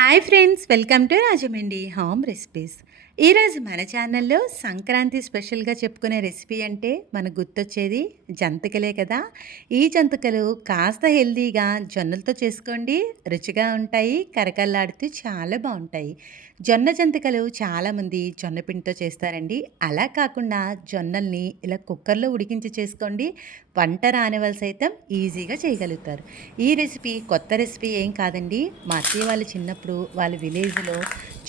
Hi friends, welcome to Rajahmundry home recipes. ఈరోజు మన ఛానల్లో సంక్రాంతి స్పెషల్గా చెప్పుకునే రెసిపీ అంటే మనకు గుర్తొచ్చేది జంతికలే కదా. ఈ జంతికలు కాస్త హెల్తీగా జొన్నలతో చేసుకోండి, రుచిగా ఉంటాయి, కరకల్లాడుతూ చాలా బాగుంటాయి. జొన్న జంతికలు చాలామంది జొన్న పిండితో చేస్తారండి. అలా కాకుండా జొన్నల్ని ఇలా కుక్కర్లో ఉడికించి చేసుకోండి, వంట రాని వాళ్ళు సైతం ఈజీగా చేయగలుగుతారు. ఈ రెసిపీ కొత్త రెసిపీ ఏం కాదండి. మా అత్తయ్య వాళ్ళు చిన్నప్పుడు వాళ్ళ విలేజ్‌లో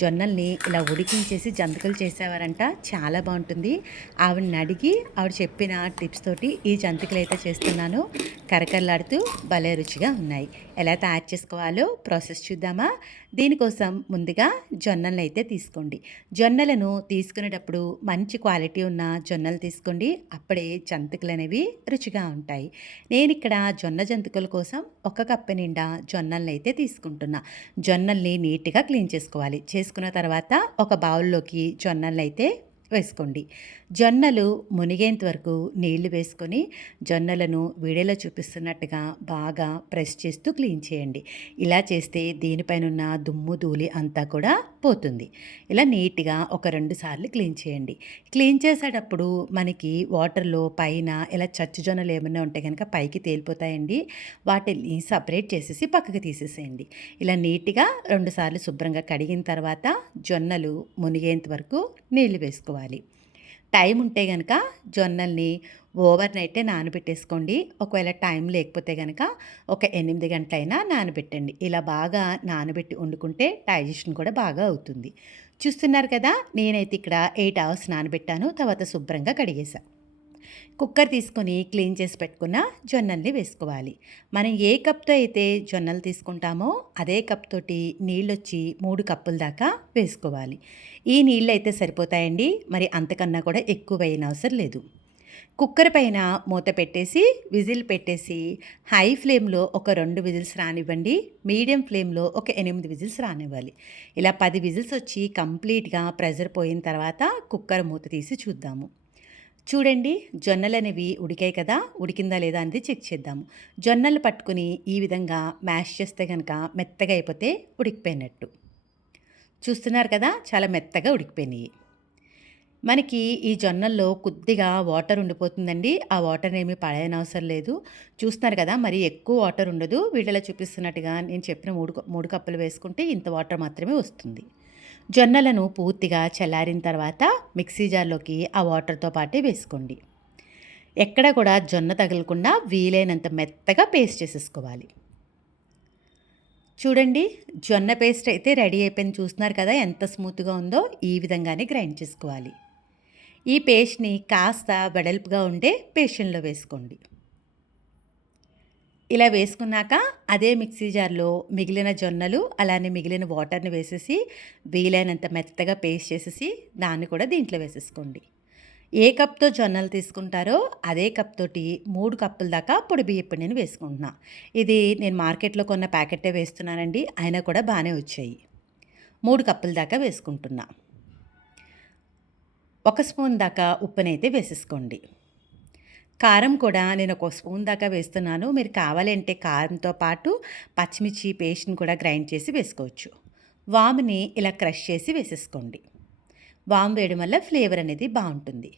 జొన్నల్ని ఇలా ఉడికించేసి జంతికలు చేసేవారంట. చాలా బావుంటుంది. ఆవిడని అడిగి ఆవిడ చెప్పిన టిప్స్ తోటి ఈ జంతికలైతే చేస్తున్నాను. కరకరలాడుతూ భలే రుచిగా ఉన్నాయి. ఎలా తయారు చేసుకోవాలో ప్రాసెస్ చూద్దామా? దీనికోసం ముందుగా జొన్నలనైతే తీసుకోండి. జొన్నలను తీసుకునేటప్పుడు మంచి క్వాలిటీ ఉన్న జొన్నలు తీసుకోండి. అప్పుడే జంతికలనేవి రుచిగా ఉంటాయి. నేనిక్కడ జొన్న జంతికల కోసం ఒక కప్పు నిండా జొన్నలనైతే తీసుకుంటున్నా. జొన్నల్ని నీట్‌గా క్లీన్ చేసుకోవాలి. చేసుకున్న తర్వాత ఒక బౌల్‌లోకి జొన్నలనైతే వేసుకోండి. జొన్నలు మునిగేంత వరకు నీళ్లు వేసుకొని జొన్నలను వీడియోలో చూపిస్తున్నట్టుగా బాగా ప్రెస్ చేస్తూ క్లీన్ చేయండి. ఇలా చేస్తే దీనిపైనున్న దుమ్ము, ధూళి అంతా కూడా పోతుంది. ఇలా నీట్‌గా ఒక 2 సార్లు క్లీన్ చేయండి. క్లీన్ చేసేటప్పుడు మనకి వాటర్‌లో పైన ఇలా చచ్చు జొన్నలు ఏమన్నా ఉంటే గనక పైకి తేలిపోతాయండి. వాటిని సెపరేట్ చేసేసి పక్కకు తీసేసేయండి. ఇలా నీట్‌గా 2 సార్లు శుభ్రంగా కడిగిన తర్వాత జొన్నలు మునిగేంత వరకు నీళ్లు వేసుకోవాలి. టైం ఉంటే గనక జొన్నల్ని ఓవర్ నైటే నానబెట్టేసుకోండి. ఒకవేళ టైం లేకపోతే గనక ఒక 8 గంటలైనా నానబెట్టండి. ఇలా బాగా నానబెట్టి వండుకుంటే డైజెషన్ కూడా బాగా అవుతుంది. చూస్తున్నారు కదా, నేనైతే ఇక్కడ 8 అవర్స్ నానబెట్టాను. తర్వాత శుభ్రంగా కడిగేసా. కుక్కర్ తీసుకొని క్లీన్ చేసి పెట్టుకున్న జొన్నల్ని వేసుకోవాలి. మనం ఏ కప్తో అయితే జొన్నలు తీసుకుంటామో అదే కప్ తోటి నీళ్ళొచ్చి 3 కప్పుల దాకా వేసుకోవాలి. ఈ నీళ్ళు అయితే సరిపోతాయండి. మరి అంతకన్నా కూడా ఎక్కువ వేయనవసరం లేదు. కుక్కర్ పైన మూత పెట్టేసి విజిల్ పెట్టేసి హై ఫ్లేమ్లో ఒక 2 విజిల్స్ రానివ్వండి. మీడియం ఫ్లేమ్లో ఒక 8 విజిల్స్ రానివ్వాలి. ఇలా 10 విజిల్స్ వచ్చి కంప్లీట్గా ప్రెషర్ పోయిన తర్వాత కుక్కర్ మూత తీసి చూద్దాము. చూడండి, జొన్నలనేవి ఉడికాయి కదా, ఉడికిందా లేదా అనేది చెక్ చేద్దాము. జొన్నలు పట్టుకుని ఈ విధంగా మ్యాష్ చేస్తే కనుక మెత్తగా అయిపోతే ఉడికిపోయినట్టు. చూస్తున్నారు కదా, చాలా మెత్తగా ఉడికిపోయినాయి. మనకి ఈ జొన్నల్లో కొద్దిగా వాటర్ ఉండిపోతుందండి. ఆ వాటర్ ఏమీ పడేయనవసరం లేదు. చూస్తున్నారు కదా, మరి ఎక్కువ వాటర్ ఉండదు. వీడియోలో చూపిస్తున్నట్టుగా నేను చెప్పిన 3 కప్పులు వేసుకుంటే ఇంత వాటర్ మాత్రమే వస్తుంది. జొన్నలను పూర్తిగా చల్లారిన తర్వాత మిక్సీ జార్లోకి ఆ వాటర్తో పాటే వేసుకోండి. ఎక్కడ కూడా జొన్న తగలకుండా వీలైనంత మెత్తగా పేస్ట్ చేసేసుకోవాలి. చూడండి, జొన్న పేస్ట్ అయితే రెడీ అయిపోయింది. చూస్తున్నారు కదా ఎంత స్మూత్గా ఉందో. ఈ విధంగానే గ్రైండ్ చేసుకోవాలి. ఈ పేస్ట్ని కాస్త వెడల్పుగా ఉండే పేషన్లో వేసుకోండి. ఇలా వేసుకున్నాక అదే మిక్సీ జార్లో మిగిలిన జొన్నలు అలానే మిగిలిన వాటర్ని వేసేసి వీలైనంత మెత్తగా పేస్ట్ చేసేసి దాన్ని కూడా దీంట్లో వేసేసుకోండి. ఏ కప్తో జొన్నలు తీసుకుంటారో అదే కప్ తోటి 3 కప్పుల దాకా పొడి బియ్యం పిండిని వేసుకుంటున్నా. ఇది నేను మార్కెట్లో కొన్న ప్యాకెటే వేస్తున్నానండి. అయినా కూడా బాగానే వచ్చాయి. 3 కప్పుల దాకా వేసుకుంటున్నా. 1 స్పూన్ దాకా ఉప్పునైతే వేసేసుకోండి. కారం కూడా నేను ఒక స్పూన్ దాకా వేస్తున్నాను. మీరు కావాలంటే కారంతో పాటు పచ్చిమిర్చి పేస్ట్ని కూడా గ్రైండ్ చేసి వేసుకోవచ్చు. వాముని ఇలా క్రష్ చేసి వేసేసుకోండి. వాము వేయడం వల్ల ఫ్లేవర్ అనేది బాగుంటుంది.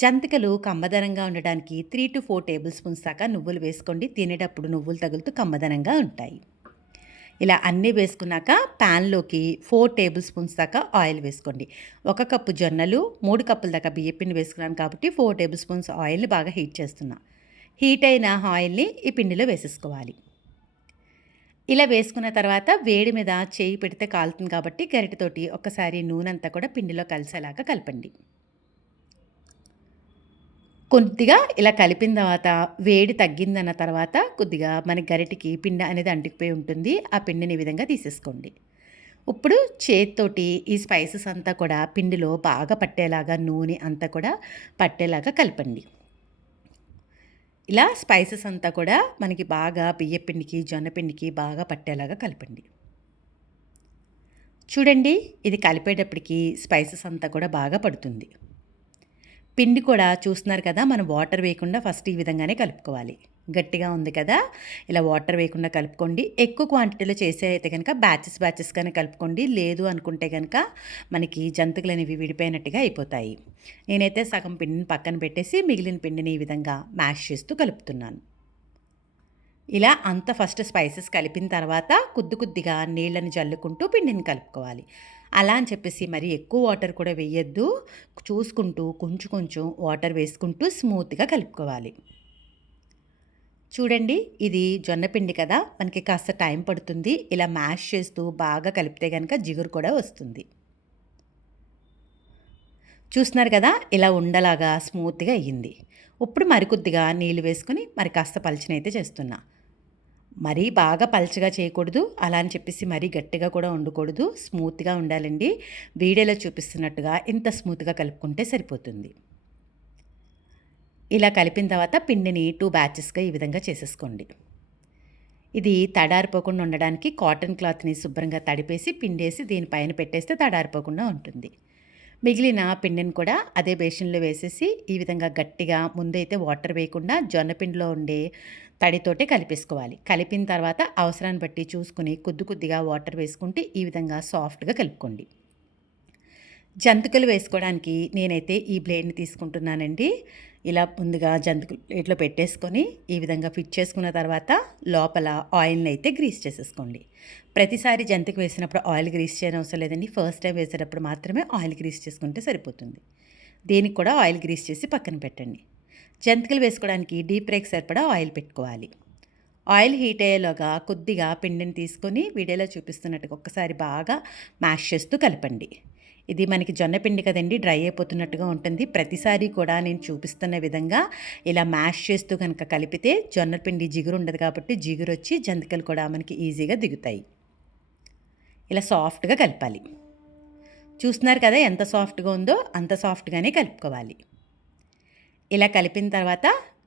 జంతికలు కమ్మదనంగా ఉండడానికి 3-4 టేబుల్ స్పూన్స్ దాకా నువ్వులు వేసుకోండి. తినేటప్పుడు నువ్వులు తగులుతూ కమ్మదనంగా ఉంటాయి. ఇలా అన్నీ వేసుకున్నాక ప్యాన్లోకి 4 టేబుల్ స్పూన్స్ దాకా ఆయిల్ వేసుకోండి. 1 కప్పు జొన్నలు 3 కప్పుల దాకా బియ్యం పిండి వేసుకున్నాను కాబట్టి 4 టేబుల్ స్పూన్స్ ఆయిల్ని బాగా హీట్ చేస్తున్నా. హీట్ అయిన ఆయిల్ని ఈ పిండిలో వేసేసుకోవాలి. ఇలా వేసుకున్న తర్వాత వేడి మీద చేయి పెడితే కాలుతుంది కాబట్టి గరిటెతోటి ఒక్కసారి నూనె అంతా కూడా పిండిలో కలిసేలాగా కలపండి. కొద్దిగా ఇలా కలిపిన తర్వాత వేడి తగ్గిందన్న తర్వాత కొద్దిగా మన గరిటెకి పిండి అనేది అంటుకుపోయి ఉంటుంది. ఆ పిండిని ఈ విధంగా తీసేసుకోండి. ఇప్పుడు చేత్తోటి ఈ స్పైసెస్ అంతా కూడా పిండిలో బాగా పట్టేలాగా నూనె అంతా కూడా పట్టేలాగా కలపండి. ఇలా స్పైసెస్ అంతా కూడా మనకి బాగా బియ్యం పిండికి జొన్న పిండికి బాగా పట్టేలాగా కలపండి. చూడండి, ఇది కలిపేటప్పటికి స్పైసెస్ అంతా కూడా బాగా పడుతుంది. పిండి కూడా చూస్తున్నారు కదా! మనం వాటర్ వేయకుండా ఫస్ట్ ఈ విధంగానే కలుపుకోవాలి. గట్టిగా ఉంది కదా! ఇలా వాటర్ వేయకుండా కలుపుకోండి. ఎక్కువ క్వాంటిటీలో చేసే అయితే గనక బ్యాచెస్‌గానే కలుపుకోండి. లేదు అనుకుంటే గనక మనకి జంతికలనేవి విడిపోయినట్టుగా అయిపోతాయి. నేనైతే సగం పిండిని పక్కన పెట్టేసి మిగిలిన పిండిని ఈ విధంగా మ్యాష్ చేస్తూ కలుపుతున్నాను. ఇలా అంతా ఫస్ట్ స్పైసెస్ కలిపిన తర్వాత కొద్దిగా నీళ్ళని జల్లుకుంటూ పిండిని కలుపుకోవాలి. అలా అని చెప్పేసి మరి ఎక్కువ వాటర్ కూడా వేయొద్దు. చూసుకుంటూ కొంచెం వాటర్ వేసుకుంటూ స్మూత్‌గా కలుపుకోవాలి. చూడండి, ఇది జొన్న పిండి కదా! మనకి కాస్త టైం పడుతుంది. ఇలా మ్యాష్ చేస్తూ బాగా కలిపితే గనక జిగురు కూడా వస్తుంది. చూస్తున్నారు కదా! ఇలా ఉండలాగా స్మూత్‌గా అయ్యింది. ఇప్పుడు మరికొద్దిగా నీళ్ళు వేసుకొని మరి కాస్త పలచనైతే చేస్తున్నా. మరీ బాగా పలచగా చేయకూడదు. అలా అని చెప్పేసి మరీ గట్టిగా కూడా ఉండకూడదు. స్మూత్‌గా ఉండాలండి. వీడియోలో చూపిస్తున్నట్టుగా ఇంత స్మూత్‌గా కలుపుకుంటే సరిపోతుంది. ఇలా కలిపిన తర్వాత పిండిని 2 బ్యాచెస్‌గా ఈ విధంగా చేసేసుకోండి. ఇది తడారిపోకుండా ఉండడానికి కాటన్ క్లాత్‌ని శుభ్రంగా తడిపేసి, పిండేసి దీనిపైన పెట్టేస్తే తడారిపోకుండా ఉంటుంది. మిగిలిన పిండిని కూడా అదే బేషన్‌లో వేసేసి ఈ విధంగా గట్టిగా ముందైతే వాటర్ వేయకుండా జొన్న పిండిలో ఉండే తడితోటే కలిపేసుకోవాలి. కలిపిన తర్వాత అవసరాన్ని బట్టి చూసుకొని కొద్దిగా వాటర్ వేసుకుంటే ఈ విధంగా సాఫ్ట్‌గా కలుపుకోండి. జంతికలు వేసుకోవడానికి నేనైతే ఈ బ్లేడ్‌ని తీసుకుంటున్నానండి. ఇలా ముందుగా జంతికలు ప్లేట్‌లో పెట్టేసుకొని ఈ విధంగా ఫిట్ చేసుకున్న తర్వాత లోపల ఆయిల్‌ని అయితే గ్రీస్ చేసేసుకోండి. ప్రతిసారి జంతిక వేసినప్పుడు ఆయిల్ గ్రీస్ చేయనవసరం లేదండి. ఫస్ట్ టైం వేసేటప్పుడు మాత్రమే ఆయిల్ గ్రీస్ చేసుకుంటే సరిపోతుంది. దీనికి కూడా ఆయిల్ గ్రీస్ చేసి పక్కన పెట్టండి. జంతికలు వేసుకోవడానికి డీప్ ఫ్రైకి సరిపడా ఆయిల్ పెట్టుకోవాలి. ఆయిల్ హీట్ అయ్యేలోగా కొద్దిగా పిండిని తీసుకొని వీడియోలో చూపిస్తున్నట్టుగా ఒక్కసారి బాగా మ్యాష్ చేస్తూ కలపండి. ఇది మనకి జొన్న పిండి కదండి, డ్రై అయిపోతున్నట్టుగా ఉంటుంది. ప్రతిసారి కూడా నేను చూపిస్తున్న విధంగా ఇలా మ్యాష్ చేస్తూ కనుక కలిపితే జొన్న పిండి జిగురు ఉండదు కాబట్టి జిగురు వచ్చి జంతికలు కూడా మనకి ఈజీగా దిగుతాయి. ఇలా సాఫ్ట్‌గా కలపాలి. చూస్తున్నారు కదా ఎంత సాఫ్ట్‌గా ఉందో, అంత సాఫ్ట్‌గానే కలుపుకోవాలి. ఇలా కలిపిన తర్వాత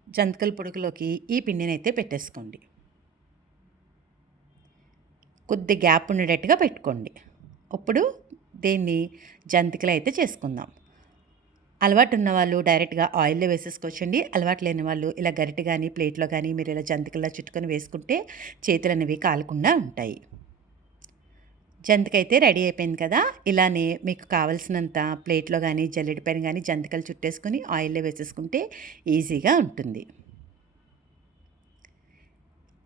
జంతికల పొడుగులోకి ఈ పిండినైతే పెట్టేసుకోండి. కొద్ది గ్యాప్ ఉండేటట్టుగా పెట్టుకోండి. ఇప్పుడు దీన్ని జంతికలు అయితే చేసుకుందాం. అలవాటు ఉన్నవాళ్ళు డైరెక్ట్‌గా ఆయిల్‌లో వేసేసుకోవచ్చండి. అలవాటు లేని వాళ్ళు ఇలా గరిటె గానీ, ప్లేట్‌లో గానీ మీరు ఇలా జంతికల్లా చుట్టుకొని వేసుకుంటే చేతులనేవి కాలకుండా ఉంటాయి. జంతికైతే రెడీ అయిపోయింది కదా! ఇలానే మీకు కావాల్సినంత ప్లేట్‌లో గానీ, జల్లెడ పైన గానీ జంతికలు చుట్టేసుకొని ఆయిల్‌లో వేసేసుకుంటే ఈజీగా ఉంటుంది.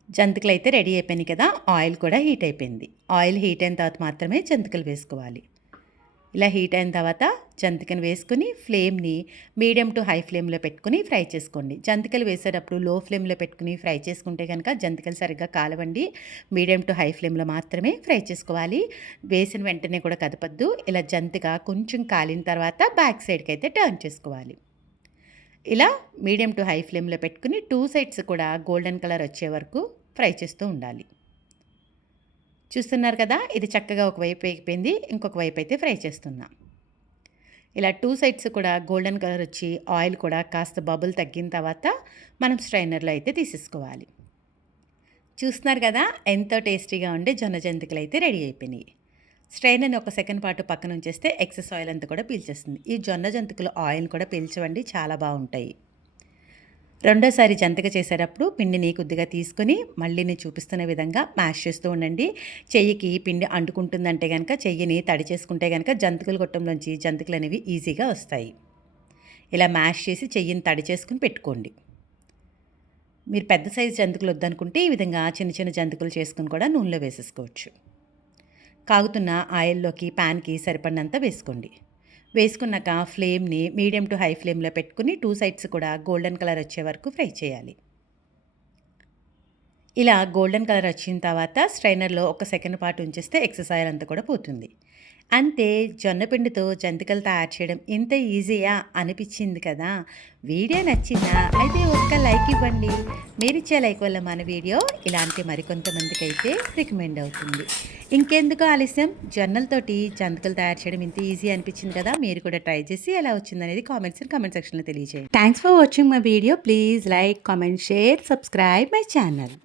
జంతికలైతే రెడీ అయిపోయినాయి కదా! ఆయిల్ కూడా హీట్ అయిపోయింది. ఆయిల్ హీట్ అయిన తర్వాత మాత్రమే జంతికలు వేసుకోవాలి. ఇలా హీట్ అయిన తర్వాత జంతికను వేసుకొని ఫ్లేమ్‌ని మీడియం టు హై ఫ్లేమ్‌లో పెట్టుకొని ఫ్రై చేసుకోండి. జంతికలు వేసేటప్పుడు లో ఫ్లేమ్‌లో పెట్టుకొని ఫ్రై చేసుకుంటే గనక జంతికలు సరిగ్గా కాలవండి. మీడియం టు హై ఫ్లేమ్‌లో మాత్రమే ఫ్రై చేసుకోవాలి. వేసిన వెంటనే కూడా కదపొద్దు. ఇలా జంతిక కొంచెం కాలిన తర్వాత బ్యాక్ సైడ్‌కి అయితే టర్న్ చేసుకోవాలి. ఇలా మీడియం టు హై ఫ్లేమ్‌లో పెట్టుకొని 2 సైడ్స్ కూడా గోల్డెన్ కలర్ వచ్చే వరకు ఫ్రై చేస్తూ ఉండాలి. చూస్తున్నారు కదా! ఇది చక్కగా ఒకవైపు వేగిపోయింది. ఇంకొక వైపు అయితే ఫ్రై చేస్తున్నా. ఇలా 2 సైడ్స్ కూడా గోల్డెన్ కలర్ వచ్చి ఆయిల్ కూడా కాస్త బబుల్ తగ్గిన తర్వాత మనం స్ట్రైనర్‌లో అయితే తీసేసుకోవాలి. చూస్తున్నారు కదా! ఎంతో టేస్టీగా ఉండే జొన్న జంతికలు అయితే రెడీ అయిపోయినాయి. స్ట్రైనర్‌ని ఒక సెకండ్ పాటు పక్కన ఉంచేస్తే ఎక్సెస్ ఆయిల్ అంతా కూడా పీల్చేస్తుంది. ఈ జొన్న జంతికలు ఆయిల్ కూడా పీల్చవండి, చాలా బాగుంటాయి. రెండోసారి జంతిక చేసేటప్పుడు పిండిని కొద్దిగా తీసుకొని మళ్ళీ నేను చూపిస్తున్న విధంగా మ్యాష్ చేస్తూ ఉండండి. చెయ్యికి పిండి అంటుకుంటుందంటే గనక చెయ్యిని తడి చేసుకుంటే గనక జంతికల గొట్టంలోంచి జంతికలు అనేవి ఈజీగా వస్తాయి. ఇలా మ్యాష్ చేసి చెయ్యిని తడి చేసుకుని పెట్టుకోండి. మీరు పెద్ద సైజు జంతికలు వద్దనుకుంటే ఈ విధంగా చిన్న జంతికలు చేసుకుని కూడా నూనెలో వేసేసుకోవచ్చు. కాగుతున్న ఆయిల్లోకి ప్యాన్‌కి సరిపడినంత వేసుకోండి. వేసుకున్నాక ఫ్లేమ్‌ని మీడియం టు హై ఫ్లేమ్‌లో పెట్టుకొని 2 సైడ్స్ కూడా గోల్డెన్ కలర్ వచ్చే వరకు ఫ్రై చేయాలి. ఇలా గోల్డెన్ కలర్ వచ్చిన తర్వాత స్ట్రైనర్‌లో ఒక సెకండ్ పాటు ఉంచేస్తే ఎక్సెస్ ఆయిల్ అంతా కూడా పోతుంది. అంతే, జొన్న పిండితో జంతికలు తయారు చేయడం ఇంత ఈజీయా అనిపించింది కదా! వీడియో నచ్చిందా? అయితే ఒక్క లైక్ ఇవ్వండి. మీరిచ్చే లైక్ వల్ల మన వీడియో ఇలాంటి మరికొంతమందికైతే రికమెండ్ అవుతుంది. ఇంకెందుకు ఆలస్యం, జొన్నలతోటి జంతికలు తయారు చేయడం ఇంత ఈజీ అనిపించింది కదా! మీరు కూడా ట్రై చేసి ఎలా వచ్చిందనేది కామెంట్ సెక్షన్‌లో తెలియజేయండి. Thanks for watching my video. Please like, comment, share, subscribe my channel.